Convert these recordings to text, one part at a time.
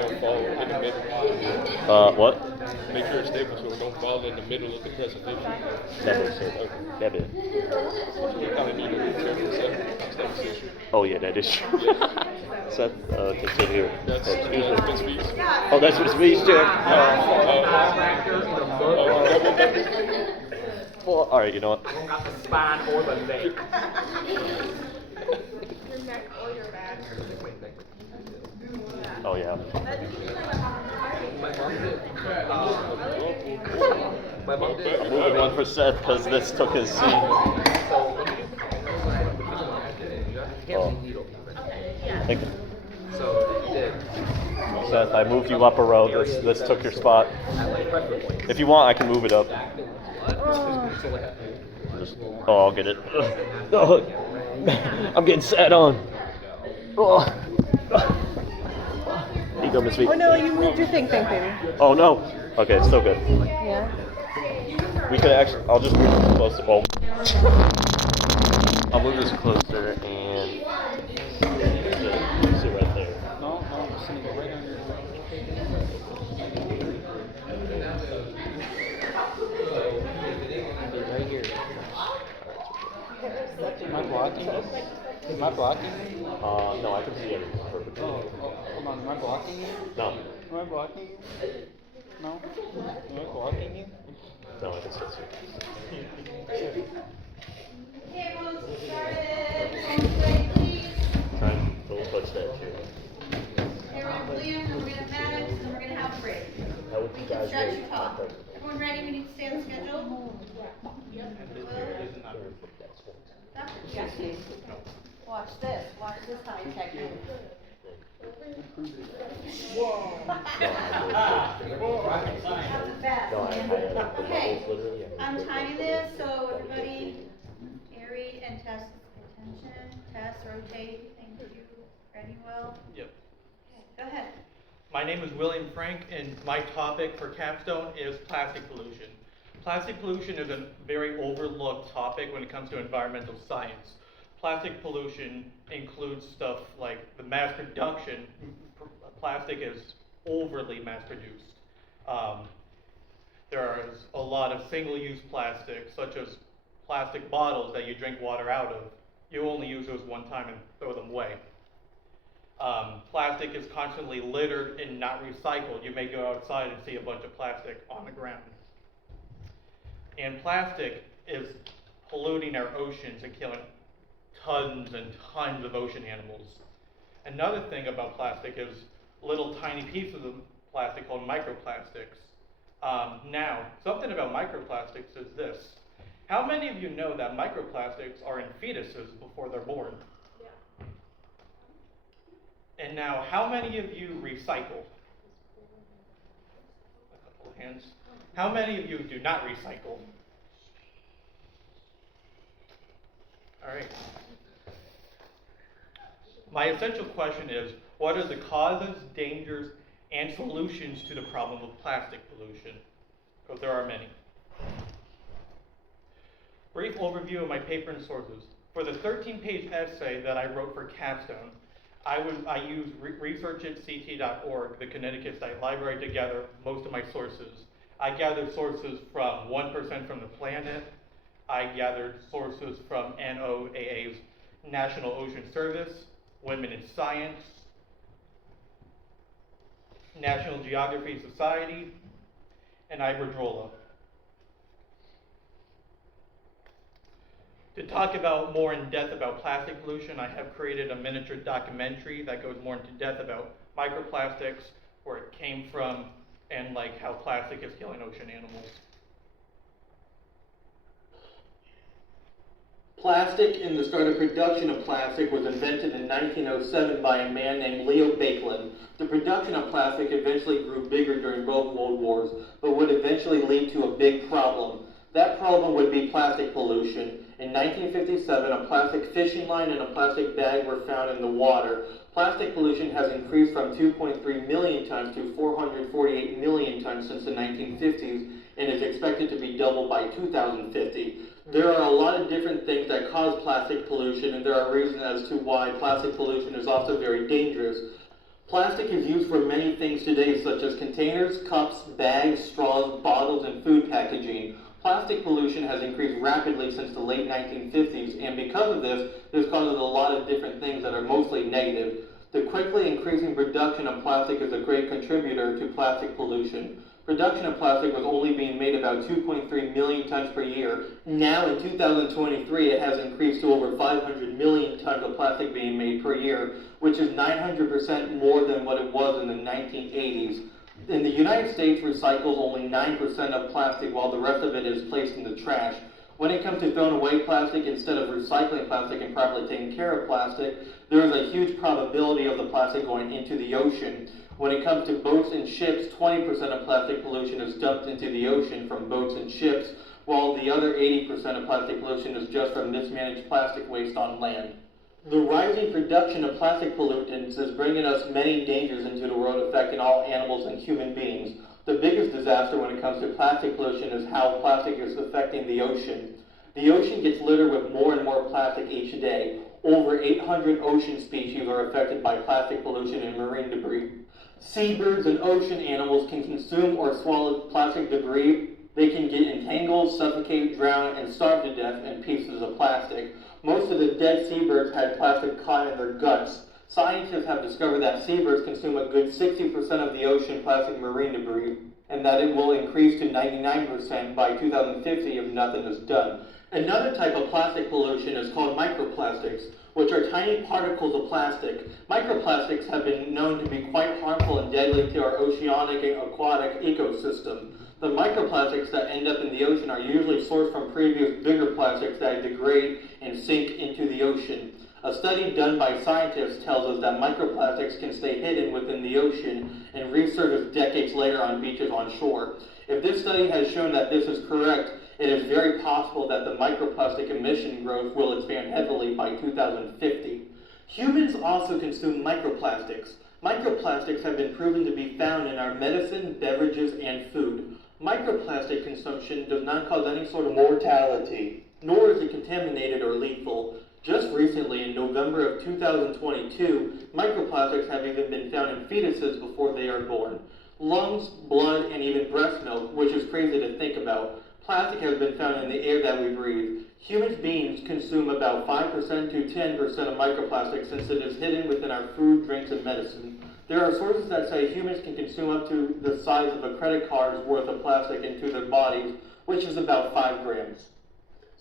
don't fall in the middle. What? Make sure it's stable so it don't fall in the middle of the presentation. Never, sir. Never. You kind of need to be careful, Seth. Stabilization. Oh yeah, that is true. Seth, continue. That's Excuse me. Miss Fees. Oh, that's Miss Reese, too. Well, all right, you know what? I don't got the spine or the neck. Your neck or your back. Oh yeah. My mom did. I'm moving one for Seth because this took his seat. Oh. Thank you. So he did. Seth, I moved you up a row. This took your spot. If you want, I can move it up. Oh, I'll get it. Oh, I'm getting sat on. Oh. Here you go, Miss V. Oh no, you moved your thing, baby. Oh no. Okay, it's still good. Yeah. We could actually. I'll just move this closer. Well, I'll move this closer and sit right there. No, I'm sitting right under Right here. Am I blocking? Am I blocking? No, I can see everything perfectly. Oh, hold on. Am I blocking you? No. Am I blocking you? No? Am I blocking you? No, I can still see. Tables started. Please. Try and don't touch that chair. Here we have William, we're gonna have Maddox, and then we're gonna have Rick. How would We you can guys stretch rate and talk. Everyone ready? We need to stay on schedule. Yes. Watch this. Watch this high tech move. That's the best. Okay, I'm timing this, so everybody, Ari and Tess, attention. Tess, rotate. Thank you. Ready, Will? Yep. Okay, go ahead. My name is William Frank, and my topic for Capstone is plastic pollution. Plastic pollution is a very overlooked topic when it comes to environmental science. Plastic pollution includes stuff like the mass production. Plastic is overly mass produced. There is a lot of single-use plastics, such as plastic bottles that you drink water out of. You only use those one time and throw them away. Plastic is constantly littered and not recycled. You may go outside and see a bunch of plastic on the ground. And plastic is polluting our oceans and killing tons and tons of ocean animals. Another thing about plastic is little tiny pieces of plastic called microplastics. Now, something about microplastics is this. How many of you know that microplastics are in fetuses before they're born? And now, how many of you recycle? A couple of hands. How many of you do not recycle? All right. My essential question is, what are the causes, dangers, and solutions to the problem of plastic pollution? Because there are many. Brief overview of my paper and sources. For the 13-page essay that I wrote for Capstone, I used researchatct.org, the Connecticut State Library, to gather most of my sources. I gathered sources from 1% from the Planet. I gathered sources from NOAA's National Ocean Service, Women in Science, National Geography Society, and Iberdrola. To talk about more in depth about plastic pollution, I have created a miniature documentary that goes more into depth about microplastics, where it came from, and like how plastic is killing ocean animals. Plastic and the start of production of plastic was invented in 1907 by a man named Leo Baekeland. The production of plastic eventually grew bigger during both World Wars, but would eventually lead to a big problem. That problem would be plastic pollution. In 1957, a plastic fishing line and a plastic bag were found in the water. Plastic pollution has increased from 2.3 million tons to 448 million tons since the 1950s and is expected to be doubled by 2050. There are a lot of different things that cause plastic pollution, and there are reasons as to why plastic pollution is also very dangerous. Plastic is used for many things today, such as containers, cups, bags, straws, bottles, and food packaging. Plastic pollution has increased rapidly since the late 1950s, and because of this causes a lot of different things that are mostly negative. The quickly increasing production of plastic is a great contributor to plastic pollution. Production of plastic was only being made about 2.3 million tons per year. Now in 2023 it has increased to over 500 million tons of plastic being made per year, which is 900% more than what it was in the 1980s. In the United States, recycles only 9% of plastic, while the rest of it is placed in the trash. When it comes to throwing away plastic instead of recycling plastic and properly taking care of plastic, there is a huge probability of the plastic going into the ocean. When it comes to boats and ships, 20% of plastic pollution is dumped into the ocean from boats and ships, while the other 80% of plastic pollution is just from mismanaged plastic waste on land. The rising production of plastic pollutants is bringing us many dangers into the world, affecting all animals and human beings. The biggest disaster when it comes to plastic pollution is how plastic is affecting the ocean. The ocean gets littered with more and more plastic each day. Over 800 ocean species are affected by plastic pollution and marine debris. Seabirds and ocean animals can consume or swallow plastic debris. They can get entangled, suffocate, drown, and starve to death in pieces of plastic. Most of the dead seabirds had plastic caught in their guts. Scientists have discovered that seabirds consume a good 60% of the ocean plastic marine debris, and that it will increase to 99% by 2050 if nothing is done. Another type of plastic pollution is called microplastics, which are tiny particles of plastic. Microplastics have been known to be quite harmful and deadly to our oceanic and aquatic ecosystem. The microplastics that end up in the ocean are usually sourced from previous bigger plastics that degrade and sink into the ocean. A study done by scientists tells us that microplastics can stay hidden within the ocean and resurface decades later on beaches on shore. If this study has shown that this is correct, it is very possible that the microplastic emission growth will expand heavily by 2050. Humans also consume microplastics. Microplastics have been proven to be found in our medicine, beverages, and food. Microplastic consumption does not cause any sort of mortality, nor is it contaminated or lethal. Just recently, in November of 2022, microplastics have even been found in fetuses before they are born. Lungs, blood, and even breast milk, which is crazy to think about. Plastic has been found in the air that we breathe. Human beings consume about 5% to 10% of microplastics since it is hidden within our food, drinks, and medicine. There are sources that say humans can consume up to the size of a credit card's worth of plastic into their bodies, which is about 5 grams.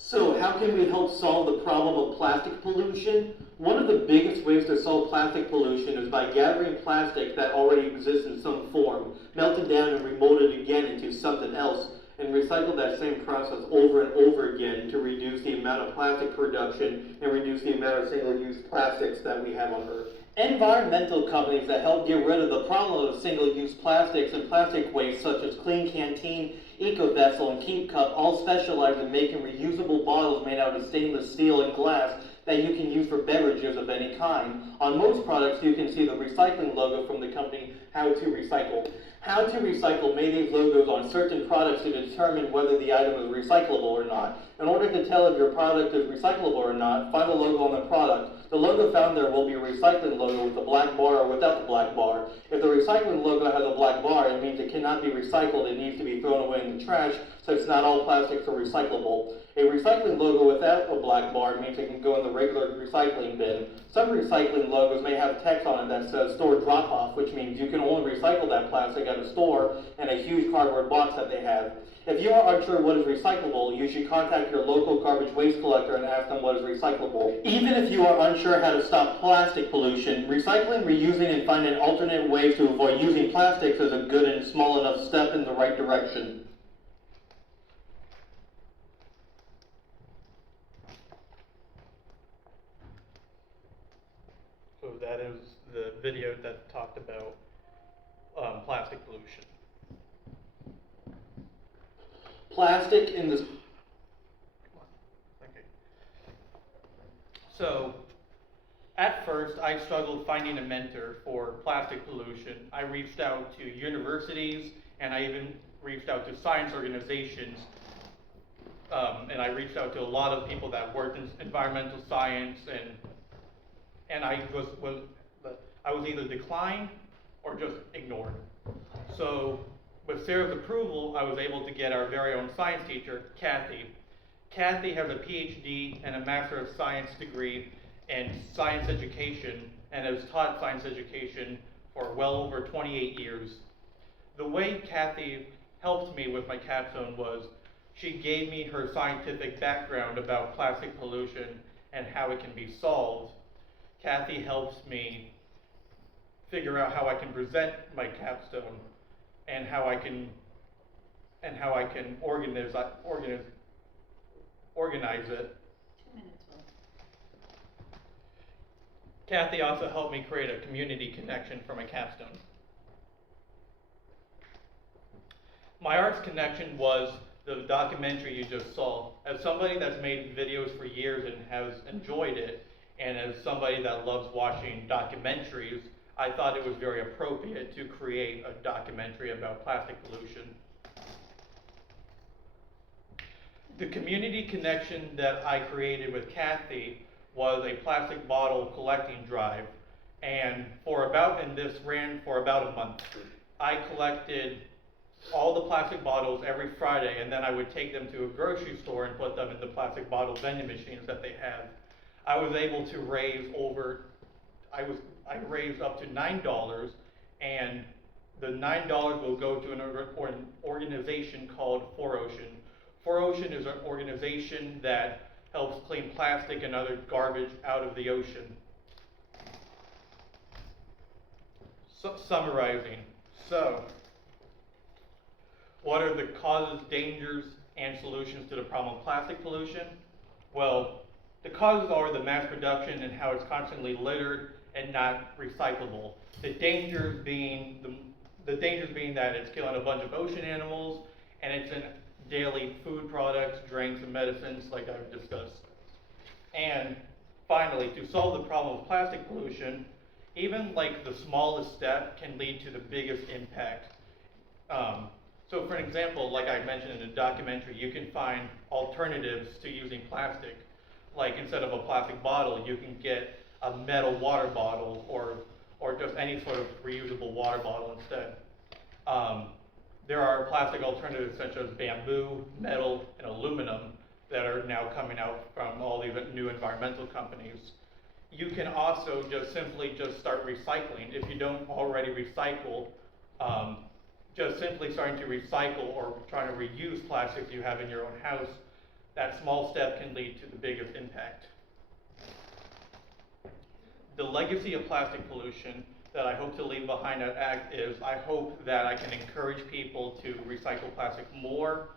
So, how can we help solve the problem of plastic pollution? One of the biggest ways to solve plastic pollution is by gathering plastic that already exists in some form, melt it down and remold it again into something else, and recycle that same process over and over again to reduce the amount of plastic production and reduce the amount of single-use plastics that we have on Earth. Environmental companies that help get rid of the problem of single-use plastics and plastic waste, such as Clean Canteen, EcoVessel, and Keep Cup, all specialize in making reusable bottles made out of stainless steel and glass that you can use for beverages of any kind. On most products, you can see the recycling logo from the company How to Recycle. How to Recycle made these logos on certain products to determine whether the item is recyclable or not. In order to tell if your product is recyclable or not, find the logo on the product. The logo found there will be a recycling logo with the black bar or without the black bar. If the recycling logo has a black bar, it means it cannot be recycled. It needs to be thrown away in the trash, since not all plastics are recyclable. A recycling logo without a black bar means it can go in the regular recycling bin. Some recycling logos may have text on it that says store drop-off, which means you can only recycle that plastic at a store in a huge cardboard box that they have. If you are unsure what is recyclable, you should contact your local garbage waste collector and ask them what is recyclable. Even if you are unsure how to stop plastic pollution, recycling, reusing, and finding alternate ways to avoid using plastics is a good and small enough step in the right direction. So that is the video that talked about plastic pollution. Plastic in this. Okay. So, at first, I struggled finding a mentor for plastic pollution. I reached out to universities, and I even reached out to science organizations, and I reached out to a lot of people that worked in environmental science, and I I was either declined or just ignored. So with Sarah's approval, I was able to get our very own science teacher, Kathy. Kathy has a PhD and a Master of Science degree in science education and has taught science education for well over 28 years. The way Kathy helped me with my capstone was she gave me her scientific background about plastic pollution and how it can be solved. Kathy helps me figure out how I can present my capstone and how I can organize it. 2 minutes, Will. Kathy also helped me create a community connection for my capstone. My arts connection was the documentary you just saw. As somebody that's made videos for years and has enjoyed it, and as somebody that loves watching documentaries, I thought it was very appropriate to create a documentary about plastic pollution. The community connection that I created with Kathy was a plastic bottle collecting drive, and this ran for about a month. I collected all the plastic bottles every Friday, and then I would take them to a grocery store and put them in the plastic bottle vending machines that they have. I was able to raise I raised up to $9, and the $9 will go to an organization called 4Ocean. 4Ocean is an organization that helps clean plastic and other garbage out of the ocean. Summarizing. So, what are the causes, dangers, and solutions to the problem of plastic pollution? Well, the causes are the mass production and how it's constantly littered and not recyclable. The dangers being that it's killing a bunch of ocean animals, and it's in daily food products, drinks, and medicines like I've discussed. And finally, to solve the problem of plastic pollution, even like the smallest step can lead to the biggest impact. So for an example, like I mentioned in the documentary, you can find alternatives to using plastic. Like instead of a plastic bottle, you can get a metal water bottle or just any sort of reusable water bottle instead. There are plastic alternatives such as bamboo, metal, and aluminum that are now coming out from all these new environmental companies. You can also simply start recycling. If you don't already recycle, just simply starting to recycle or trying to reuse plastics you have in your own house, that small step can lead to the biggest impact. The legacy of plastic pollution that I hope to leave behind at ACT is I hope that I can encourage people to recycle plastic more.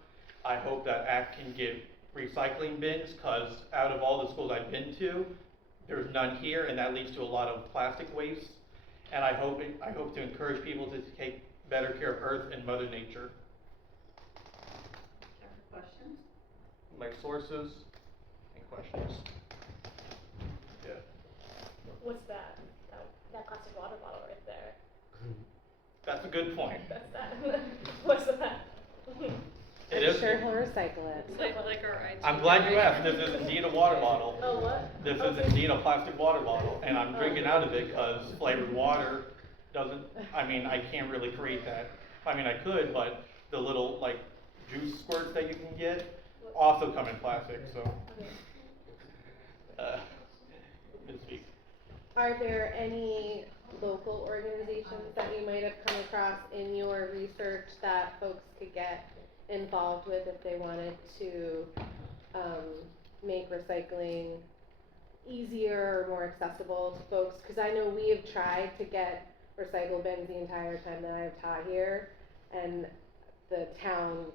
I hope that ACT can give recycling bins, because out of all the schools I've been to, there's none here, and that leads to a lot of plastic waste. And I hope to encourage people to take better care of Earth and Mother Nature. Time for questions? My sources and questions. Yeah. What's that? That plastic water bottle right there. That's a good point. That's that. What's that? It I'm is. sure he'll recycle it. It's like our IT. I'm glad you asked. This is indeed a water bottle. Oh, what? This is indeed a plastic water bottle, and I'm drinking out of it because flavored water doesn't, I can't really create that. I could, but the little, juice squirts that you can get also come in plastic, so. Misspeak. Are there any local organizations that you might have come across in your research that folks could get involved with if they wanted to make recycling easier or more accessible to folks? Because I know we have tried to get recycle bins the entire time that I've taught here, and the town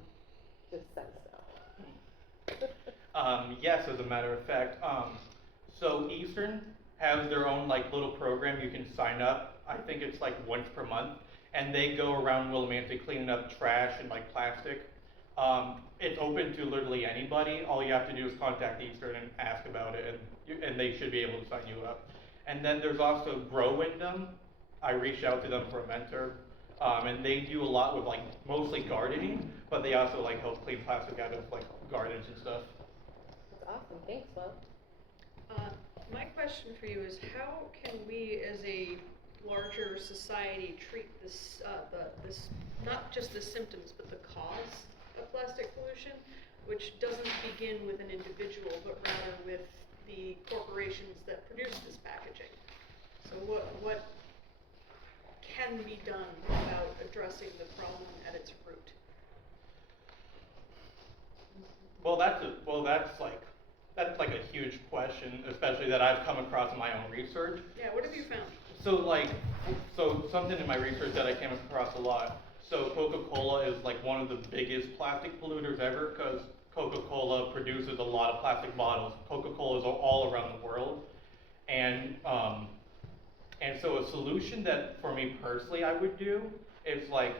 just says no. Yes, as a matter of fact. So Eastern has their own little program. You can sign up. I think it's once per month, and they go around Willimantic cleaning up trash and plastic. It's open to literally anybody. All you have to do is contact Eastern and ask about it, and they should be able to sign you up. And then there's also Grow Wyndham. I reached out to them for a mentor, and they do a lot with mostly gardening, but they also help clean plastic out of gardens and stuff. That's awesome. Thanks, Will. My question for you is, how can we as a larger society treat this, this, not just the symptoms, but the cause of plastic pollution, which doesn't begin with an individual, but rather with the corporations that produce this packaging. So what can be done about addressing the problem at its root? Well, that's like a huge question, especially that I've come across in my own research. Yeah, what have you found? So something in my research that I came across a lot. So Coca-Cola is like one of the biggest plastic polluters ever, because Coca-Cola produces a lot of plastic bottles. Coca-Cola is all around the world, and so a solution that for me personally I would do is like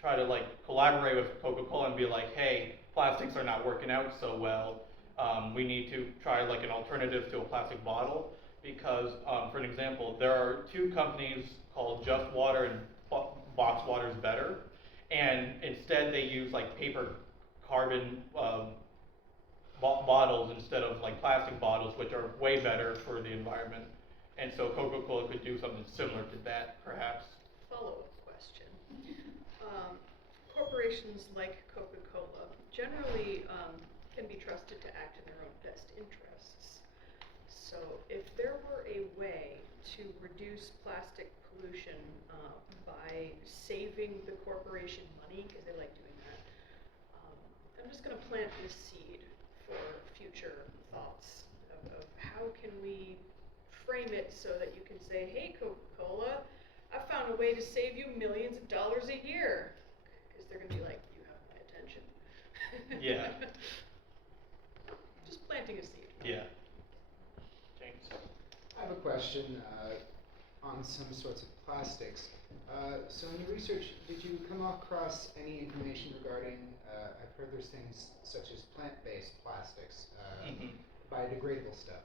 try to like collaborate with Coca-Cola and be like, hey, plastics are not working out so well. We need to try like an alternative to a plastic bottle, because for an example, there are two companies called Just Water and Box Water is Better, and instead they use like paper carbon bottles instead of like plastic bottles, which are way better for the environment. And so Coca-Cola could do something similar to that, perhaps. Follow-up question. Corporations like Coca-Cola generally can be trusted to act in their own best interests. So if there were a way to reduce plastic pollution by saving the corporation money, because they like doing that, I'm just going to plant this seed for future thoughts of how can we frame it so that you can say, hey, Coca-Cola, I found a way to save you millions of dollars a year. Because they're going to be like, you have my attention. Yeah. Just planting a seed. Yeah. James? I have a question on some sorts of plastics. So in your research, did you come across any information regarding, I've heard there's things such as plant-based plastics, biodegradable stuff.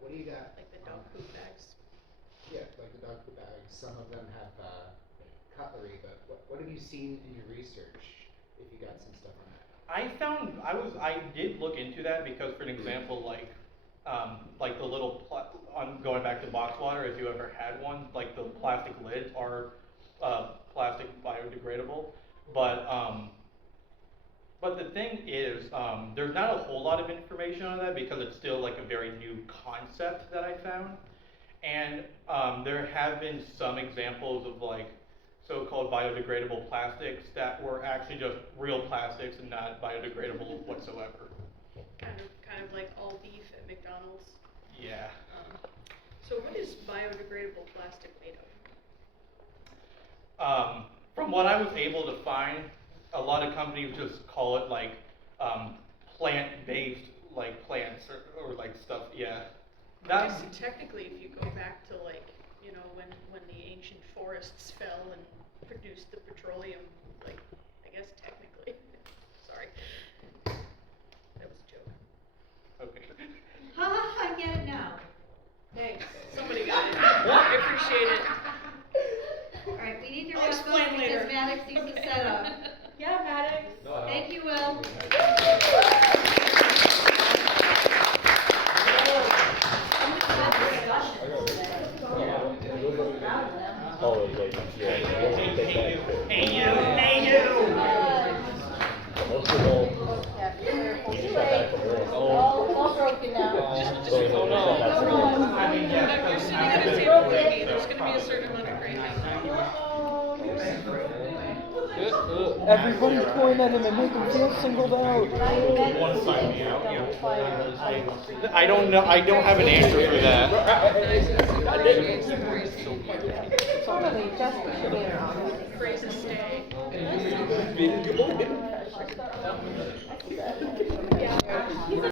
What do you got? Like the dog poop bags. Yeah, like the dog poop bags. Some of them have cutlery, but what have you seen in your research, if you got some stuff on that? I did look into that, because for an example, like the little, going back to box water, if you ever had one, like the plastic lids are plastic biodegradable, but the thing is, there's not a whole lot of information on that, because it's still like a very new concept that I found. And there have been some examples of like so-called biodegradable plastics that were actually just real plastics and not biodegradable whatsoever. Kind of like all beef at McDonald's. Yeah. So what is biodegradable plastic made of? From what I was able to find, a lot of companies just call it like plant-based, like plants or like stuff. Yeah. I guess technically, if you go back to like, you know, when the ancient forests fell and produced the petroleum, like, I guess technically. Sorry. That was a joke. Okay. Ha ha, I get it now. Thanks. Somebody got it. I appreciate it. Alright, we need to I'll wrap explain up later. because Maddox needs to set up. Yeah, Maddox. Thank you, Will. Oh, yeah. Hey you! Most of them, All broken now. Just hold on. I mean, yeah. You're sitting at a table with me. There's going to be a certain amount of crazy. Everybody point at him and make him feel singled out. Want to sign me out? I don't know. I don't have an answer for that. Somebody just put it on. Crazy stay. Big